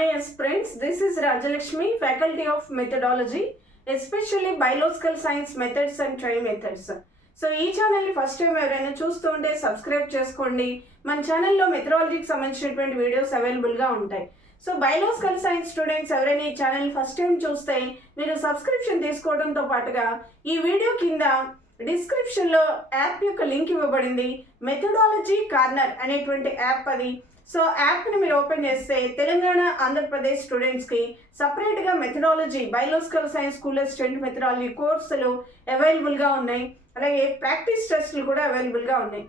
Hi, yes, friends. This is Rajalakshmi, Faculty of Methodology, especially biological science methods and try methods. So ఈ ఛానల్ని first time ఎవరైనా చూస్తూ ఉంటే subscribe చేసుకోండి మన ఛానల్లో మెథడాలజీకి సంబంధించినటువంటి వీడియోస్ అవైలబుల్గా ఉంటాయి సో బయోలాజికల్ సైన్స్ స్టూడెంట్స్ ఎవరైనా ఈ ఛానల్ ఫస్ట్ టైం చూస్తే మీరు సబ్స్క్రిప్షన్ తీసుకోవడంతో పాటుగా ఈ వీడియో కింద డిస్క్రిప్షన్లో యాప్ యొక్క లింక్ ఇవ్వబడింది మెథడాలజీ కార్నర్ అనేటువంటి యాప్ అది సో యాప్ని మీరు ఓపెన్ చేస్తే తెలంగాణ ఆంధ్రప్రదేశ్ స్టూడెంట్స్కి సపరేట్గా మెథడాలజీ బయోలాజికల్ సైన్స్ స్కూల్లో స్టూడెంట్ మెథడాలజీ కోర్సులు అవైలబుల్గా ఉన్నాయి. అలాగే ప్రాక్టీస్ టెస్ట్లు కూడా అవైలబుల్గా ఉన్నాయి.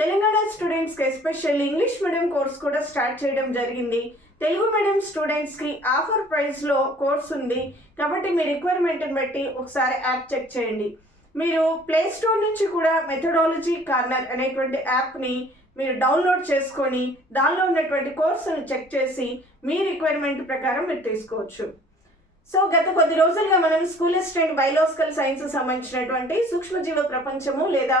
తెలంగాణ స్టూడెంట్స్కి ఎస్పెషల్లీ ఇంగ్లీష్ మీడియం కోర్స్ కూడా స్టార్ట్ చేయడం జరిగింది. తెలుగు మీడియం స్టూడెంట్స్కి ఆఫర్ ప్రైస్లో కోర్స్ ఉంది. కాబట్టి మీ రిక్వైర్మెంట్ని బట్టి ఒకసారి యాప్ చెక్ చేయండి. మీరు ప్లే స్టోర్ నుంచి కూడా మెథడాలజీ కార్నర్ అనేటువంటి యాప్ని మీరు డౌన్లోడ్ చేసుకొని దానిలో ఉన్నటువంటి కోర్సును చెక్ చేసి మీ రిక్వైర్మెంట్ ప్రకారం మీరు తీసుకోవచ్చు. సో గత కొద్ది రోజులుగా మనం స్కూల్ అసిస్టెంట్ బయోలాజికల్ సైన్స్ సంబంధించినటువంటి సూక్ష్మజీవ ప్రపంచము లేదా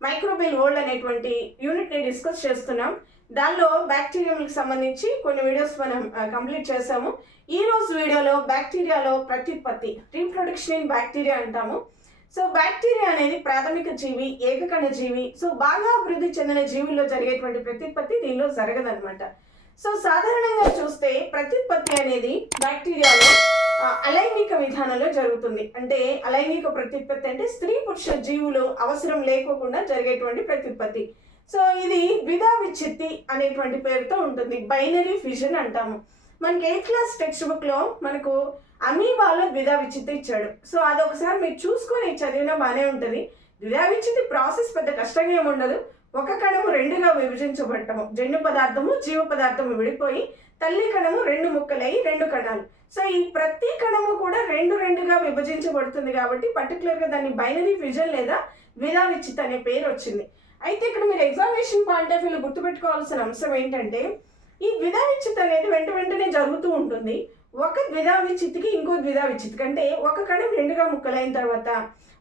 మైక్రోబెల్ వరల్డ్ అనేటువంటి యూనిట్ని డిస్కస్ చేస్తున్నాం. దానిలో బ్యాక్టీరియంకి సంబంధించి కొన్ని వీడియోస్ మనం కంప్లీట్ చేసాము ఈ రోజు వీడియోలో బ్యాక్టీరియాలో ప్రత్యుత్పత్తి రీప్రొడక్షన్ ఇన్ బ్యాక్టీరియా అంటాము. సో బ్యాక్టీరియా అనేది ప్రాథమిక జీవి ఏకకణ జీవి. సో బాగా అభివృద్ధి చెందిన జీవుల్లో జరిగేటువంటి ప్రత్యుత్పత్తి దీనిలో జరగదనమాట సో సాధారణంగా చూస్తే ప్రత్యుత్పత్తి అనేది బ్యాక్టీరియాలో అలైంగిక విధానంలో జరుగుతుంది. అంటే అలైంగిక ప్రత్యుత్పత్తి అంటే స్త్రీ పురుష జీవులు అవసరం లేకోకుండా జరిగేటువంటి ప్రత్యుత్పత్తి సో ఇది విధా విచ్చిత్తి అనేటువంటి పేరుతో ఉంటుంది. బైనరీ ఫిజన్ అంటాము. మనకి ఎయిత్ క్లాస్ టెక్స్ట్ బుక్లో మనకు అమీబాలో ద్విధా విచ్చిత్తి ఇచ్చాడు. సో అది ఒకసారి మీరు చూసుకొని చదివినా బాగానే ఉంటుంది. ద్విధా విచిత్తి ప్రాసెస్ పెద్ద కష్టంగా ఏమి ఉండదు. ఒక కణము రెండుగా విభజించబడటము. జన్యు పదార్థము జీవ పదార్థము విడిపోయి తల్లి కణము రెండు ముక్కలై రెండు కణాలు. సో ఈ ప్రతి కణము కూడా రెండు రెండుగా విభజించబడుతుంది కాబట్టి పర్టికులర్గా దాన్ని బైనరీ ఫిజన్ లేదా విధా విచ్చిత్ అనే పేరు వచ్చింది. అయితే ఇక్కడ మీరు ఎగ్జామినేషన్ పాయింట్ ఆఫ్ వ్యూలో గుర్తుపెట్టుకోవాల్సిన అంశం ఏంటంటే ఈ ద్విధా విచ్చిత్ అనేది వెంట వెంటనే జరుగుతూ ఉంటుంది. ఒక ద్విధా విచ్చిత్కి ఇంకో ద్విధా అంటే ఒక కణం రెండుగా ముక్కలైన తర్వాత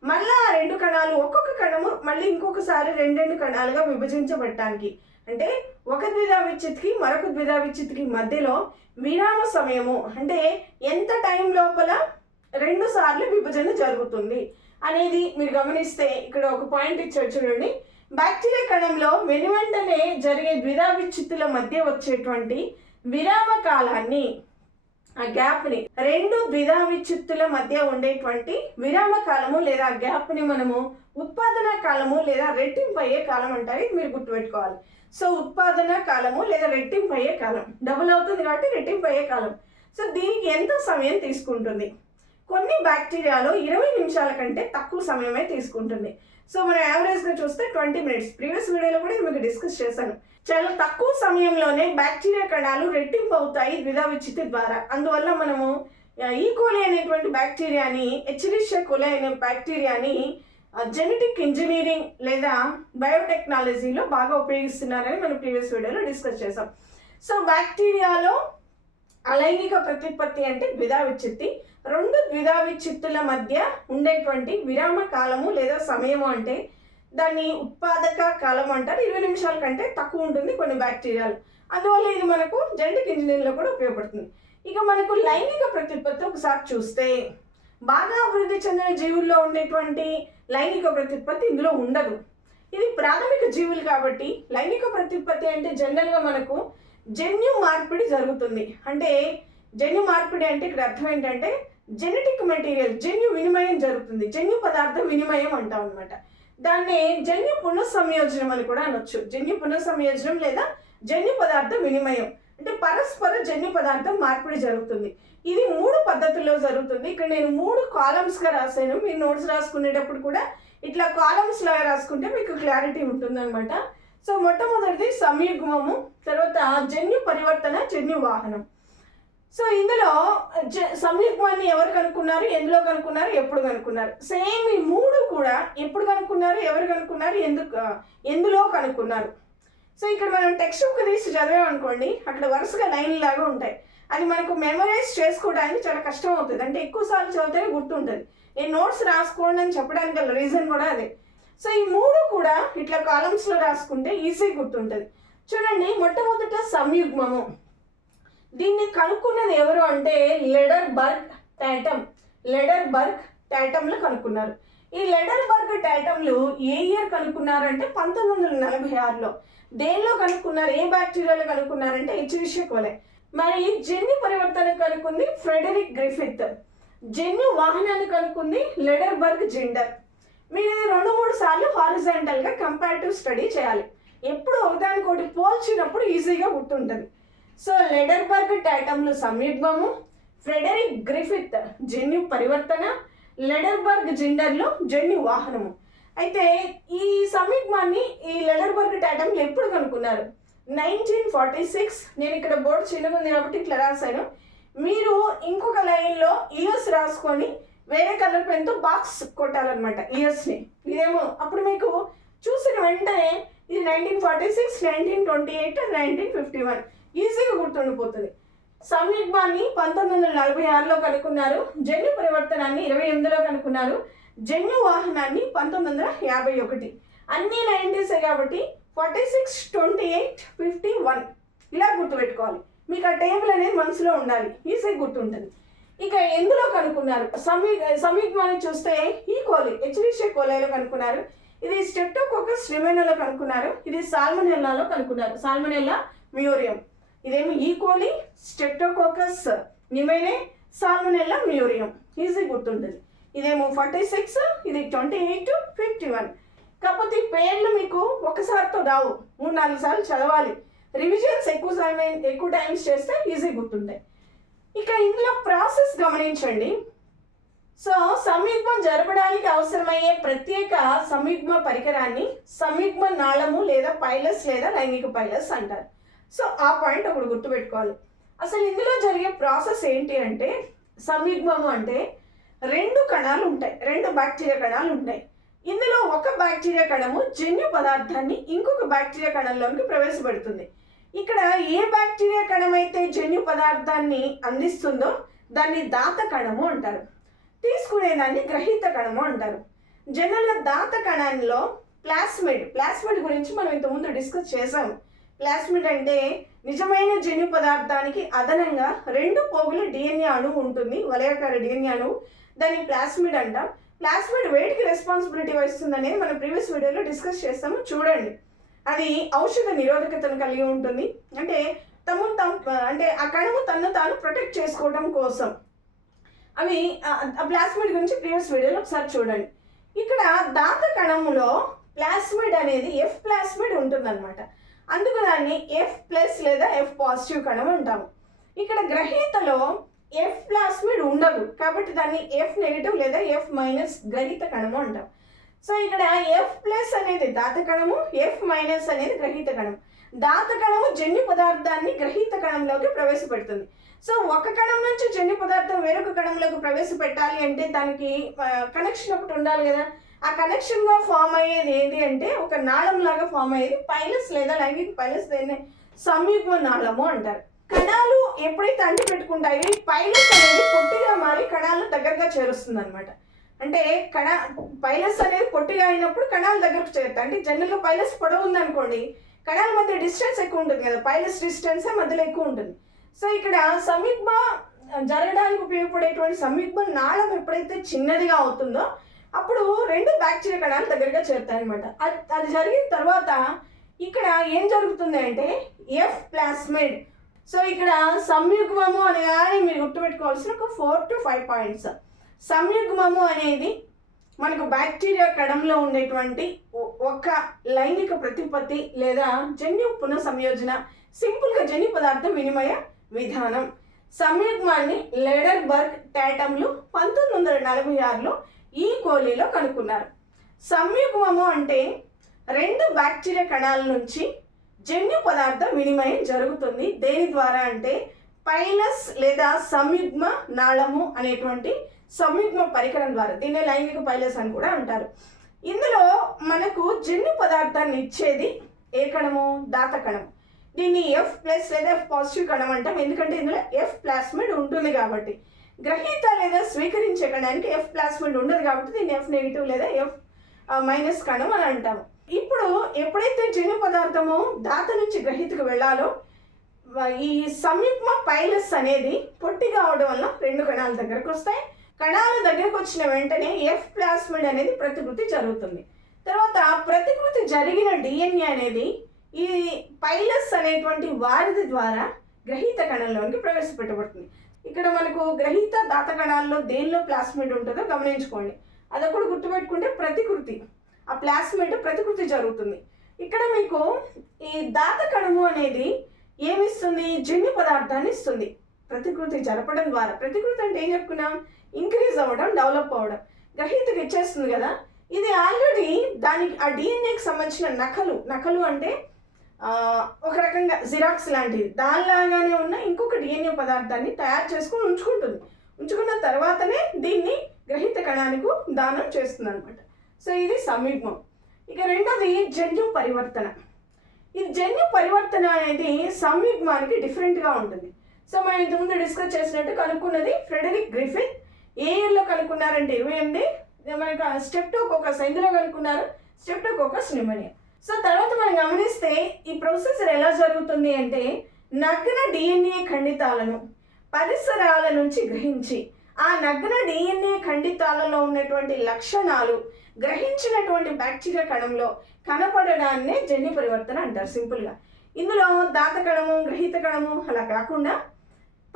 మళ్ళీ ఆ రెండు కణాలు ఒక్కొక్క కణము మళ్ళీ ఇంకొకసారి రెండు రెండు కణాలుగా విభజించబడటానికి. అంటే ఒక ద్విధా విచ్చిత్కి మరొక ద్విధా విచ్చిత్కి మధ్యలో విరామ సమయము అంటే ఎంత టైం లోపల రెండు సార్లు విభజన జరుగుతుంది అనేది మీరు గమనిస్తే ఇక్కడ ఒక పాయింట్ ఇచ్చారు చూడండి. బ్యాక్టీరియా కణంలో వెనువెంటనే జరిగే ద్విధావిచ్యుత్తుల మధ్య వచ్చేటువంటి విరామ కాలాన్ని ఆ గ్యాప్ని రెండు ద్విధావిచ్యుత్తుల మధ్య ఉండేటువంటి విరామ కాలము లేదా గ్యాప్ని మనము ఉత్పాదన కాలము లేదా రెట్టింపు అయ్యే కాలం అంటారు. ఇది మీరు గుర్తుపెట్టుకోవాలి. సో ఉత్పాదన కాలము లేదా రెట్టింపు అయ్యే కాలం. డబుల్ అవుతుంది కాబట్టి రెట్టింపు అయ్యే కాలం. సో దీనికి ఎంత సమయం తీసుకుంటుంది? కొన్ని బ్యాక్టీరియాలో ఇరవై నిమిషాల కంటే తక్కువ సమయమే తీసుకుంటుంది. సో మనం యావరేజ్గా చూస్తే ట్వంటీ మినిట్స్ ప్రీవియస్ వీడియోలో కూడా మీకు డిస్కస్ చేశాను. చాలా తక్కువ సమయంలోనే బ్యాక్టీరియా కణాలు రెట్టింపు అవుతాయి ద్విధా విచ్చితి ద్వారా. అందువల్ల మనము ఈకోలి e. అనేటువంటి బ్యాక్టీరియాని హెచ్రిషియా కొలే అనే బ్యాక్టీరియాని జెనెటిక్ ఇంజనీరింగ్ లేదా బయోటెక్నాలజీలో బాగా ఉపయోగిస్తున్నారని మనం ప్రీవియస్ వీడియోలో డిస్కస్ చేసాం సో బ్యాక్టీరియాలో అలైంగిక ప్రత్యుత్పత్తి అంటే ద్విధావిచ్చిత్తి రెండు ద్విధావిచ్చిత్తుల మధ్య ఉండేటువంటి విరామ కాలము లేదా సమయము అంటే దాన్ని ఉత్పాదక కాలం అంటారు. ఇరవై నిమిషాల కంటే తక్కువ ఉంటుంది కొన్ని బ్యాక్టీరియాలు. అందువల్ల ఇది మనకు జెనెటిక్ ఇంజనీరింగ్లో కూడా ఉపయోగపడుతుంది. ఇక మనకు లైంగిక ప్రత్యుత్పత్తి ఒకసారి చూస్తే బాగా అభివృద్ధి చెందిన జీవుల్లో ఉండేటువంటి లైంగిక ప్రత్యుత్పత్తి ఇందులో ఉండదు. ఇది ప్రాథమిక జీవులు కాబట్టి లైంగిక ప్రత్యుత్పత్తి అంటే జనరల్గా మనకు జన్యు మార్పిడి జరుగుతుంది. అంటే జన్యు మార్పిడి అంటే ఇక్కడ అర్థం ఏంటంటే జెనెటిక్ మెటీరియల్ జన్యు వినిమయం జరుగుతుంది. జన్యు పదార్థం వినిమయం అంటాం అనమాట దాన్ని జన్యు పునఃసంయోజనం అని కూడా అనొచ్చు. జన్యు పునఃసంయోజనం లేదా జన్యు పదార్థం వినిమయం. అంటే పరస్పర జన్యు పదార్థం మార్పిడి జరుగుతుంది. ఇది మూడు పద్ధతుల్లో జరుగుతుంది. ఇక్కడ నేను మూడు కాలమ్స్గా రాశాను. మీరు నోట్స్ రాసుకునేటప్పుడు కూడా ఇట్లా కాలమ్స్ రాసుకుంటే మీకు క్లారిటీ ఉంటుంది సో మొట్టమొదటిది సంయుగ్మము తర్వాత జన్యు పరివర్తన జన్యు వాహనం. సో ఇందులో జ సంయుగ్మాన్ని ఎవరు కనుక్కున్నారు? ఎందులో కనుక్కున్నారు? ఎప్పుడు కనుక్కున్నారు? సేమ్ ఈ మూడు కూడా ఎప్పుడు కనుక్కున్నారు? ఎవరు కనుక్కున్నారు? ఎందుకు ఎందులో కనుక్కున్నారు? సో ఇక్కడ మనం టెక్స్ట్ బుక్ తీసి చదివామనుకోండి అక్కడ వరుసగా లైన్ లాగా ఉంటాయి. అది మనకు మెమరైజ్ చేసుకోవడానికి చాలా కష్టం అవుతుంది అంటే ఎక్కువసార్లు చదివితేనే గుర్తుంటుంది. ఈ నోట్స్ రాసుకోండి అని చెప్పడానికి గల రీజన్ కూడా అదే. సో ఈ మూడు కూడా ఇట్లా కాలమ్స్లో రాసుకుంటే ఈజీ గుర్తుంటుంది. చూడండి మొట్టమొదట సంయుగ్మము. దీన్ని కనుక్కున్నది ఎవరు అంటే లెడర్ బర్గ్ టైటమ్. లెడర్ బర్గ్ టైటమ్లు కనుక్కున్నారు. ఈ లెడర్ బర్గ్ టైటమ్లు ఏ ఇయర్ కనుక్కున్నారు అంటే పంతొమ్మిది వందల నలభై ఆరులో. దేనిలో కనుక్కున్నారు? ఏ బ్యాక్టీరియాలో కనుక్కున్నారంటే హెచ్విషియా కోలే మరి జన్యు పరివర్తన కనుక్కుంది ఫ్రెడరిక్ గ్రిఫిత్ జన్యు వాహనాన్ని కనుక్కుంది లెడర్ బర్గ్ జెండర్. మీరు రెండు మూడు సార్లు హారిజాంటల్గా కంపారిటివ్ స్టడీ చేయాలి. ఎప్పుడు ఒకదానికోటి పోల్చినప్పుడు ఈజీగా గుర్తుంటుంది. సో లెడర్బర్గ్ టైటమ్లు సమీపము ఫ్రెడరిక్ గ్రిఫిత్ జన్యు పరివర్తన లెడర్బర్గ్ జెండర్లో జన్యు వాహనము. అయితే ఈ సమీపమాన్ని ఈ లెడర్బర్గ్ టైటమ్లు ఎప్పుడు కనుక్కున్నారు? నైన్టీన్ ఫార్టీ సిక్స్ నేను ఇక్కడ బోర్డు చిన్నగా ఉంది కాబట్టి ఇట్లా రాశాను. మీరు ఇంకొక లైన్లో ఇయర్స్ రాసుకొని వేరే కలర్ పెన్తో బాక్స్ కొట్టాలన్నమాట ఇయర్స్ని ఇదేమో అప్పుడు మీకు చూసిన వెంటనే ఇది nineteen forty six nineteen twenty eight nineteen fifty one ఈజీగా గుర్తుండిపోతుంది సంయుగ్మాన్ని పంతొమ్మిది వందల నలభై ఆరులో కనుక్కున్నారు జన్యు పరివర్తనాన్ని ఇరవై ఎనిమిదిలో కనుక్కున్నారు జన్యు వాహనాన్ని పంతొమ్మిది వందల యాభై ఒకటి. అన్ని నైంటీసే కాబట్టి forty six twenty eight fifty one ఇలా గుర్తుపెట్టుకోవాలి. మీకు ఆ టేబుల్ అనేది మనసులో ఉండాలి. ఈజీగా గుర్తుంటుంది. ఇక ఎందులో కనుక్కున్నారు? సమీ సమీగ్మాన్ని చూస్తే ఈ కోలి హెచ్డిషియా కోలేలో కనుక్కున్నారు. ఇది స్టెప్టోకోకస్ రిమెనోలో కనుక్కున్నారు. ఇది సాల్మనెల్లాలో కనుక్కున్నారు. సాల్మనెల్లా మ్యూరియం ఇదేమి? E coli streptococcus నిమైనే salmonella మ్యూరియం easy గుర్తుంటుంది ఇదేమో ఫార్టీ సిక్స్ ఇది ట్వంటీ ఎయిట్ ఫిఫ్టీ వన్ కాకపోతే ఈ పేర్లు మీకు ఒకసారితో రావు. మూడు నాలుగు సార్లు చదవాలి. రివిజన్స్ ఎక్కువ సమయం ఎక్కువ టైమ్స్ చేస్తే ఈజీ గుర్తుంటాయి ఇక ఇందులో ప్రాసెస్ గమనించండి. సో సంయుగ్మం జరపడానికి అవసరమయ్యే ప్రత్యేక సంయుగ్మ పరికరాన్ని సంయుగ్మ నాళము లేదా పైలస్ లేదా లైంగిక పైలస్ అంటారు. సో ఆ పాయింట్ ఒకటి గుర్తుపెట్టుకోవాలి. అసలు ఇందులో జరిగే ప్రాసెస్ ఏంటి అంటే సంయుగ్మము అంటే రెండు కణాలు ఉంటాయి. రెండు బ్యాక్టీరియా కణాలు ఉంటాయి. ఇందులో ఒక బ్యాక్టీరియా కణము జన్యు పదార్థాన్ని ఇంకొక బ్యాక్టీరియా కణంలోకి ప్రవేశపెడుతుంది. ఇక్కడ ఏ బ్యాక్టీరియా కణం అయితే జన్యు పదార్థాన్ని అందిస్తుందో దాన్ని దాత కణము అంటారు. తీసుకునేదాన్ని గ్రహీత కణము అంటారు. జనరల్గా దాత కణంలో ప్లాస్మిడ్ ప్లాస్మిడ్ గురించి మనం ఇంతకుముందు డిస్కస్ చేసాం ప్లాస్మిడ్ అంటే నిజమైన జన్యు పదార్థానికి అదనంగా రెండు పోగుల డిఎన్ఏ అణువు ఉంటుంది వలయాకార డిఎన్ఏ అణువు. దాన్ని ప్లాస్మిడ్ అంటాం. ప్లాస్మిడ్ వెయిట్కి రెస్పాన్సిబిలిటీ వహిస్తుంది అనేది మనం ప్రీవియస్ వీడియోలో డిస్కస్ చేస్తాము చూడండి. అది ఔషధ నిరోధకతను కలిగి ఉంటుంది. అంటే తమ అంటే ఆ కణము తను తాను ప్రొటెక్ట్ చేసుకోవడం కోసం. అవి ఆ ప్లాస్మిడ్ గురించి ప్రీవియస్ వీడియోలో ఒకసారి చూడండి. ఇక్కడ దాత కణములో ప్లాస్మిడ్ అనేది ఎఫ్ ప్లాస్మిడ్ ఉంటుందన్నమాట. అందుకు దాన్ని ఎఫ్ ప్లస్ లేదా ఎఫ్ పాజిటివ్ కణం అంటాము. ఇక్కడ గ్రహీతలో ఎఫ్ ప్లాస్మిడ్ ఉండదు. కాబట్టి దాన్ని ఎఫ్ నెగిటివ్ లేదా ఎఫ్ మైనస్ గ్రహీత కణము అంటాం సో ఇక్కడ ఎఫ్ ప్లస్ అనేది దాత కణము ఎఫ్ మైనస్ అనేది గ్రహీత కణం దాత కణము జన్యు పదార్థాన్ని గ్రహీత కణంలోకి ప్రవేశపెడుతుంది. సో ఒక కణం నుంచి జన్యు పదార్థం వేరొక కణంలోకి ప్రవేశపెట్టాలి అంటే దానికి కనెక్షన్ ఒకటి ఉండాలి కదా. ఆ కనెక్షన్గా ఫామ్ అయ్యేది ఏంటి అంటే ఒక నాళం లాగా ఫామ్ అయ్యేది పైలస్ లేదా లైంగిక పైలస్ దేన్ని సంయుగ్మ నాళము అంటారు. కణాలు ఎప్పుడైతే అంటి పెట్టుకుంటాయో ఈ పైలస్ అనేది పొట్టిగా మారి కణాలు దగ్గరగా చేరుస్తుంది అనమాట అంటే కణ పైలస్ అనేది పొట్టిగా అయినప్పుడు కణాల దగ్గరకు చేరుతాయి. అంటే జనరల్గా పైలస్ పొడవు ఉందనుకోండి కణాల మధ్య డిస్టెన్స్ ఎక్కువ ఉంటుంది కదా పైలస్ డిస్టెన్స్ మధ్యలో ఎక్కువ ఉంటుంది. సో ఇక్కడ సమీప జరగడానికి ఉపయోగపడేటువంటి సమీప నాళం ఎప్పుడైతే చిన్నదిగా అవుతుందో అప్పుడు రెండు బ్యాక్టీరియా కణాలు దగ్గరగా చేరుతాయి అనమాట అది జరిగిన తర్వాత ఇక్కడ ఏం జరుగుతుంది అంటే ఎఫ్ ప్లాస్మిడ్ సో ఇక్కడ సంయుగ్మము అనగానే మీరు గుర్తుపెట్టుకోవాల్సిన ఒక ఫోర్ టు ఫైవ్ పాయింట్స్ సంయుగ్మము అనేది మనకు బ్యాక్టీరియా కణంలో ఉండేటువంటి ఒక లైంగిక ప్రతిపత్తి లేదా జన్యు పునః సంయోజన సింపుల్గా జన్యు పదార్థం వినిమయ విధానం. సంయుగ్మాన్ని లెడర్బర్గ్ టాటంలు పంతొమ్మిది వందల నలభై ఆరులో ఈ కోలీలో కనుక్కున్నారు. సంయుగ్మము అంటే రెండు బ్యాక్టీరియా కణాల నుంచి జన్యు పదార్థ వినిమయం జరుగుతుంది. దేని ద్వారా అంటే పైలస్ లేదా సంయుగ్మ నాళము అనేటువంటి సంయుగ్మ పరికరం ద్వారా దీన్ని లైంగిక పైలస్ అని కూడా అంటారు. ఇందులో మనకు జన్యు పదార్థాన్ని ఇచ్చేది ఏ కణము? దాత కణం దీన్ని ఎఫ్ ప్లస్ లేదా ఎఫ్ పాజిటివ్ కణం అంటాం. ఎందుకంటే ఇందులో ఎఫ్ ప్లాస్మిడ్ ఉంటుంది కాబట్టి. గ్రహీత లేదా స్వీకరించే కణానికి ఎఫ్ ప్లాస్మిడ్ ఉండదు కాబట్టి దీన్ని ఎఫ్ నెగిటివ్ లేదా ఎఫ్ మైనస్ కణం అని అంటాము. ఇప్పుడు ఎప్పుడైతే జన్యు పదార్థము దాత నుంచి గ్రహీతకు వెళ్ళాలో ఈ సంయుగ్మ పైలస్ అనేది పొట్టి కావడం వల్ల రెండు కణాల దగ్గరకు వస్తాయి. కణాల దగ్గరకు వచ్చిన వెంటనే ఎఫ్ ప్లాస్మిడ్ అనేది ప్రతికృతి జరుగుతుంది. తర్వాత ప్రతికృతి జరిగిన డిఎన్ఏ అనేది ఈ పైలస్ అనేటువంటి వారిది ద్వారా గ్రహీత కణంలోనికి ప్రవేశపెట్టబడుతుంది. ఇక్కడ మనకు గ్రహీత దాత కణాల్లో దేనిలో ప్లాస్మిడ్ ఉంటుందో గమనించుకోండి. అదొకటి గుర్తుపెట్టుకుంటే ప్రతికృతి. ఆ ప్లాస్మిడ్ ప్రతికృతి జరుగుతుంది. ఇక్కడ మీకు ఈ దాత కణము అనేది ఏమిస్తుంది? జన్యు పదార్థాన్ని ఇస్తుంది. ప్రతికృతి జరపడం ద్వారా ప్రతికృతి అంటే ఏం చెప్పుకున్నాం? ఇంక్రీజ్ అవ్వడం డెవలప్ అవ్వడం. గ్రహీతకు ఇచ్చేస్తుంది కదా? ఇది ఆల్రెడీ దానికి ఆ డిఎన్ఏకి సంబంధించిన నకలు. నకలు అంటే ఒక రకంగా జిరాక్స్ లాంటిది. దానిలాగానే ఉన్న ఇంకొక డిఎన్ఏ పదార్థాన్ని తయారు చేసుకుని ఉంచుకుంటుంది. ఉంచుకున్న తర్వాతనే దీన్ని గ్రహీత కణానికి దానం చేస్తుంది అనమాట సో ఇది సంయుగ్మం ఇక రెండోది జన్యు పరివర్తన. ఈ జన్యు పరివర్తన అనేది సంయుగ్మానికి డిఫరెంట్గా ఉంటుంది. సో మనం ఇంతకుముందు డిస్కస్ చేసినట్టు కనుక్కున్నది ఫ్రెడరిక్ గ్రిఫిన్ ఏ ఇయర్లో కనుక్కున్నారంటే ఇరవై ఎనిమిది? మనకు స్టెప్టోకోకస్ ఎందులో కనుక్కున్నారు. స్టెప్టోకోకస్ న్యూమోనియా సో తర్వాత మనం గమనిస్తే ఈ ప్రొసెసర్ ఎలా జరుగుతుంది అంటే నగ్న డిఎన్ఏ ఖండితాలను పరిసరాల నుంచి గ్రహించి ఆ నగ్న డిఎన్ఏ ఖండితాలలో ఉన్నటువంటి లక్షణాలు గ్రహించినటువంటి బ్యాక్టీరియా కణంలో కనపడడాన్నే జన్యు పరివర్తన అంటారు సింపుల్గా. ఇందులో దాత కణము గ్రహీత కణము అలా కాకుండా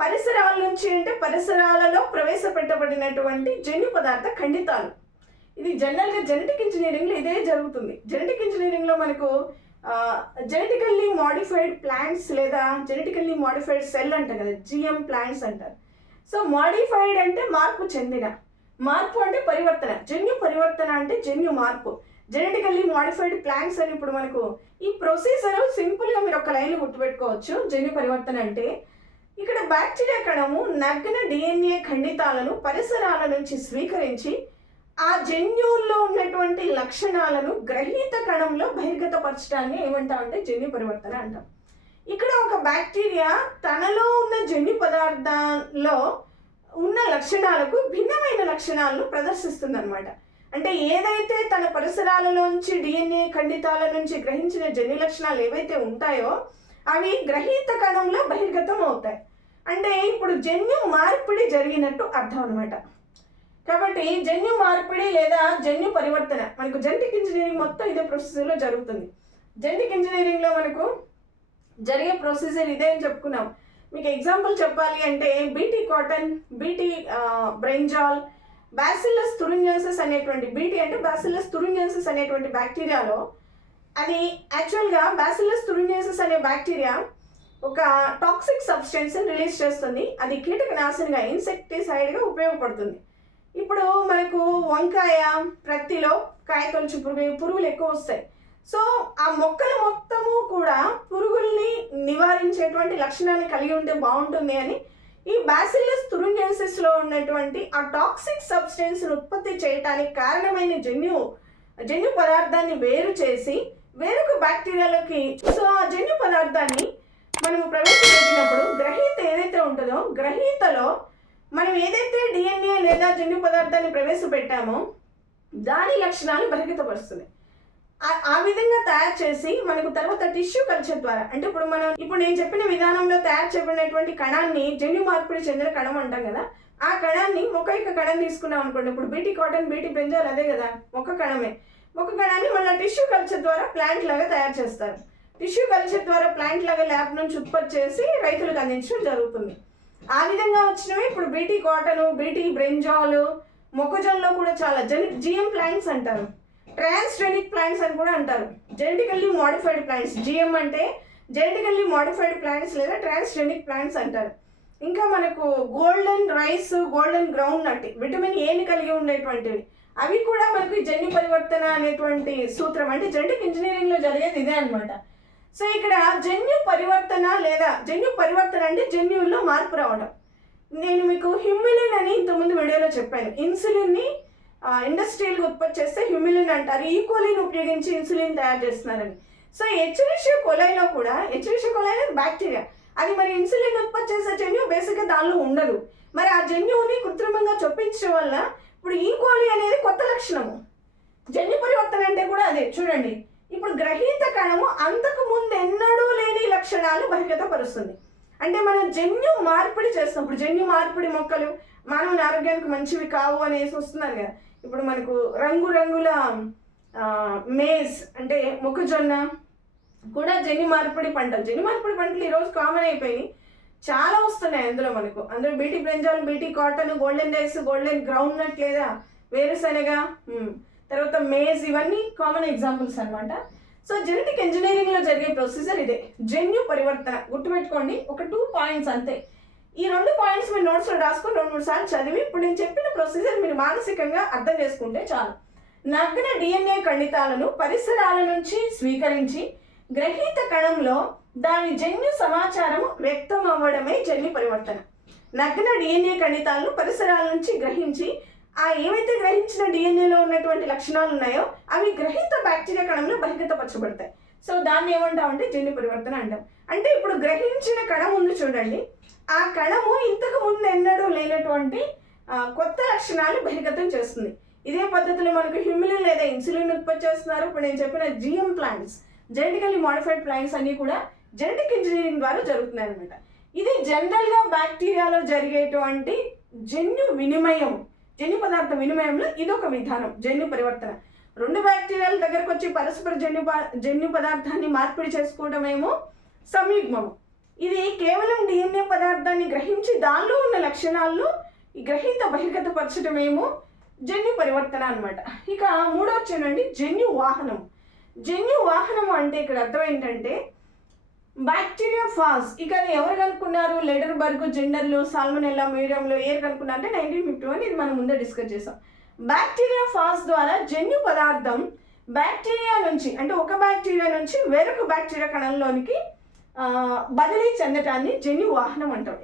పరిసరాల నుంచి అంటే పరిసరాలలో ప్రవేశపెట్టబడినటువంటి జన్యు పదార్థ ఖండితాలు. ఇది జనరల్గా జెనెటిక్ ఇంజనీరింగ్లో ఇదే జరుగుతుంది. జెనెటిక్ ఇంజనీరింగ్లో మనకు జెనెటికల్లీ మాడిఫైడ్ ప్లాంట్స్ లేదా జెనెటికల్లీ మాడిఫైడ్ సెల్ అంటారు కదా జిఎం ప్లాంట్స్ అంటారు. సో మాడిఫైడ్ అంటే మార్పు చెందిన. మార్పు అంటే పరివర్తన. జన్యు పరివర్తన అంటే జన్యు మార్పు. జెనెటికల్లీ మాడిఫైడ్ ప్లాంట్స్ అని ఇప్పుడు మనకు ఈ ప్రొసీజర్ సింపుల్గా మీరు ఒక లైన్లో గుర్తుపెట్టుకోవచ్చు. జన్యు పరివర్తన అంటే ఇక్కడ బ్యాక్టీరియా కణము నగ్న డిఎన్ఏ ఖండితాలను పరిసరాల నుంచి స్వీకరించి ఆ జన్యువుల్లో ఉన్నటువంటి లక్షణాలను గ్రహీత కణంలో బహిర్గతపరచడాన్ని ఏమంటామంటే జన్యు పరివర్తన అంటాం. ఇక్కడ ఒక బ్యాక్టీరియా తనలో ఉన్న జన్యు పదార్థాల్లో ఉన్న లక్షణాలకు భిన్నమైన లక్షణాలను ప్రదర్శిస్తుందన్నమాట. అంటే ఏదైతే తన పరిసరాలలోంచి డిఎన్ఏ ఖండితాల నుంచి గ్రహించిన జన్యు లక్షణాలు ఏవైతే ఉంటాయో అవి గ్రహీత కణంలో బహిర్గతం అవుతాయి. అంటే ఇప్పుడు జన్యు మార్పిడి జరిగినట్టు అర్థం అనమాట కాబట్టి జన్యు మార్పిడి లేదా జన్యు పరివర్తన మనకు జెనెటిక్ ఇంజనీరింగ్ మొత్తం ఇదే ప్రొసీజర్లో జరుగుతుంది. జెనెటిక్ ఇంజనీరింగ్లో మనకు జరిగే ప్రొసీజర్ ఇదే అని చెప్పుకున్నాం. మీకు ఎగ్జాంపుల్ చెప్పాలి అంటే BT cotton BT brinjal bacillus thuringiensis అనేటువంటి బీటీ అంటే బ్యాసిల్లస్ తురున్యోసిస్ అనేటువంటి బ్యాక్టీరియాలో అది యాక్చువల్గా బ్యాసిల్లస్ తురున్యోసిస్ అనే బ్యాక్టీరియా ఒక టాక్సిక్ సబ్స్టెన్స్ని రిలీజ్ చేస్తుంది. అది కీటకనాశనిగా ఇన్సెక్టిసైడ్గా ఉపయోగపడుతుంది. ఇప్పుడు మనకు వంకాయ ప్రత్తిలో కాయ తొలచి పురుగు పురుగులు ఎక్కువ వస్తాయి. సో ఆ మొక్కలు మొత్తము కూడా పురుగుల్ని నివారించేటువంటి లక్షణాన్ని కలిగి ఉంటే బాగుంటుంది అని ఈ బ్యాసిల్లస్ తురుంజెన్సిస్లో ఉన్నటువంటి ఆ టాక్సిక్ సబ్స్టెన్స్ను ఉత్పత్తి చేయటానికి కారణమైన జన్యు జన్యు పదార్థాన్ని వేరు చేసి వేరొక బ్యాక్టీరియాలోకి సో ఆ జన్యు పదార్థాన్ని మనము ప్రవేశపెట్టినప్పుడు గ్రహీత ఏదైతే ఉంటుందో గ్రహీతలో మనం ఏదైతే డిఎన్ఏ లేదా జన్యు పదార్థాన్ని ప్రవేశపెట్టామో దాని లక్షణాలు బహిర్గతపరుస్తుంది ఆ- ఆ విధంగా తయారు చేసి మనకు తర్వాత టిష్యూ కల్చర్ ద్వారా అంటే ఇప్పుడు మనం ఇప్పుడు నేను చెప్పిన విధానంలో తయారు చేయబడినటువంటి కణాన్ని జన్యు మార్పిడి చెందిన కణం అంటాం కదా ఆ కణాన్ని మొక్కైక కణం తీసుకున్నాం అనుకోండి ఇప్పుడు బీటీ కాటన్ బీటీ బ్రింజాల్ అదే కదా ఒక కణమే. ఒక కణాన్ని మళ్ళీ టిష్యూ కల్చర్ ద్వారా ప్లాంట్ లాగా తయారు చేస్తారు. టిష్యూ కల్చర్ ద్వారా ప్లాంట్ లాగా ల్యాబ్ నుంచి ఉత్పత్తి చేసి రైతులకు అందించడం జరుగుతుంది. ఆ విధంగా వచ్చినవి ఇప్పుడు బీటీ కాటన్ బీటీ బ్రెంజాల్ మొక్కజొన్నలో కూడా చాలా జెన్ జిఎం ప్లాంట్స్ అంటారు. ట్రాన్స్జెనిక్ ప్లాంట్స్ అని కూడా అంటారు. Genetically modified plants. జిఎం అంటే జెనెటికల్లీ మోడిఫైడ్ ప్లాంట్స్ లేదా ట్రాన్స్జెనిక్ ప్లాంట్స్ అంటారు. ఇంకా మనకు golden rice golden groundnut vitamin ఏని కలిగి ఉండేటువంటివి. అవి కూడా మనకు జన్యు పరివర్తన అనేటువంటి సూత్రం అంటే జెనెటిక్ ఇంజనీరింగ్లో జరిగేది ఇదే అన్నమాట. సో ఇక్కడ జన్యు పరివర్తన లేదా జన్యు పరివర్తన అంటే జన్యువుల్లో మార్పు రావడం. నేను మీకు హ్యూమిలిన్ అని ఇంతకుముందు వీడియోలో చెప్పాను. ఇన్సులిన్ని ఇండస్ట్రియల్గా ఉత్పత్తి చేస్తే హ్యూమిలిన్ అంటారు. ఈకోలిన్ ఉపయోగించి ఇన్సులిన్ తయారు చేస్తున్నారని. సో హెచ్రిషియో కొలైలో కూడా హెచ్రిషియో కొలై అనేది బ్యాక్టీరియా అది మరి ఇన్సులిన్ ఉత్పత్తి చేసే జన్యు బేసిక్గా దానిలో ఉండదు. మరి ఆ జన్యువుని కృత్రిమంగా చొప్పించడం వల్ల ఇప్పుడు ఈకోలి అనేది కొత్త లక్షణము. జన్యు పరివర్తన అంటే కూడా అదే. చూడండి. గ్రహీత కణము అంతకు ముందు ఎన్నడూ లేని లక్షణాలు బహిరతపరుస్తుంది అంటే మనం జన్యు మార్పిడి చేస్తున్నప్పుడు జన్యు మార్పిడి మొక్కలు మానవుని ఆరోగ్యానికి మంచివి కావు అనేసి వస్తున్నాను కదా. ఇప్పుడు మనకు రంగురంగుల మేజ్ అంటే మొక్కజొన్న కూడా జన్యు మార్పిడి పంటలు. జన్యు మార్పిడి పంటలు ఈరోజు కామన్ అయిపోయినాయి. చాలా వస్తున్నాయి అందులో మనకు. అందులో BT brinjal BT cotton golden rice golden groundnut లేదా వేరుశనగ తర్వాత మేజ్ ఇవన్నీ కామన్ ఎగ్జాంపుల్స్ అనమాట సో జెనెటిక్ ఇంజనీరింగ్లో జరిగే ప్రొసీజర్ ఇదే. జన్యు పరివర్తన. గుర్తుపెట్టుకోండి ఒక టూ పాయింట్స్ అంతే. ఈ రెండు పాయింట్స్ మీరు నోట్స్లో రాసుకొని రెండు మూడు సార్లు చదివి ఇప్పుడు నేను చెప్పిన ప్రొసీజర్ మీరు మానసికంగా అర్థం చేసుకుంటే చాలు. నగ్న డిఎన్ఏ ఖండితాలను పరిసరాల నుంచి స్వీకరించి గ్రహీత కణంలో దాని జన్యు సమాచారం వ్యక్తం అవ్వడమే జన్యు పరివర్తన. నగ్న డిఎన్ఏ ఖండితాలను పరిసరాల నుంచి గ్రహించి ఆ ఏవైతే గ్రహించిన డిఎన్ఏలో ఉన్నటువంటి లక్షణాలు ఉన్నాయో అవి గ్రహీత బ్యాక్టీరియా కణంలో బహిర్గతపరచబడతాయి. సో దాన్ని ఏమంటామంటే జన్యు పరివర్తన అంటాం. అంటే ఇప్పుడు గ్రహించిన కణం ఉంది చూడండి. ఆ కణము ఇంతకు ముందు ఎన్నడూ లేనటువంటి కొత్త లక్షణాలు బహిర్గతం చేస్తుంది. ఇదే పద్ధతిలో మనకు హ్యూమిలిన్ లేదా ఇన్సులిన్ ఉత్పత్తి చేస్తున్నారు. ఇప్పుడు నేను చెప్పిన GM plants genetically modified plants అన్నీ కూడా జెనెటిక్ ఇంజనీరింగ్ ద్వారా జరుగుతున్నాయి అనమాట ఇది జనరల్గా బ్యాక్టీరియాలో జరిగేటువంటి జన్యు వినిమయం జన్యు పదార్థ వినిమయంలో ఇదొక విధానం జన్యు పరివర్తన. రెండు బ్యాక్టీరియాల దగ్గరకు వచ్చి పరస్పర జన్యు జన్యు పదార్థాన్ని మార్పిడి చేసుకోవడమేమో సంయుగ్మము. ఇది కేవలం డిఎన్ఏ పదార్థాన్ని గ్రహించి దానిలో ఉన్న లక్షణాలను గ్రహీత బహిర్గతపరచడమేమో జన్యు పరివర్తన అనమాట ఇక మూడో వచ్చేనండి జన్యు వాహనం. జన్యు వాహనం అంటే ఇక్కడ అర్థం ఏంటంటే బ్యాక్టీరియా ఫాస్ ఇక ఎవరు కనుక్కున్నారు? లెడర్ బర్గ్ జెండర్లు సాల్మనెల్లా మీడియంలో ఏరు కనుక్కున్నారు అంటే నైన్టీన్ ఫిఫ్టీ వన్ ఇది మనం ముందే డిస్కస్ చేసాం. బ్యాక్టీరియా ఫాస్ ద్వారా జన్యు పదార్థం బ్యాక్టీరియా నుంచి అంటే ఒక బ్యాక్టీరియా నుంచి వేరొక బ్యాక్టీరియా కణంలోనికి బదిలీ చెందటాన్ని జన్యు వాహనం అంటాం.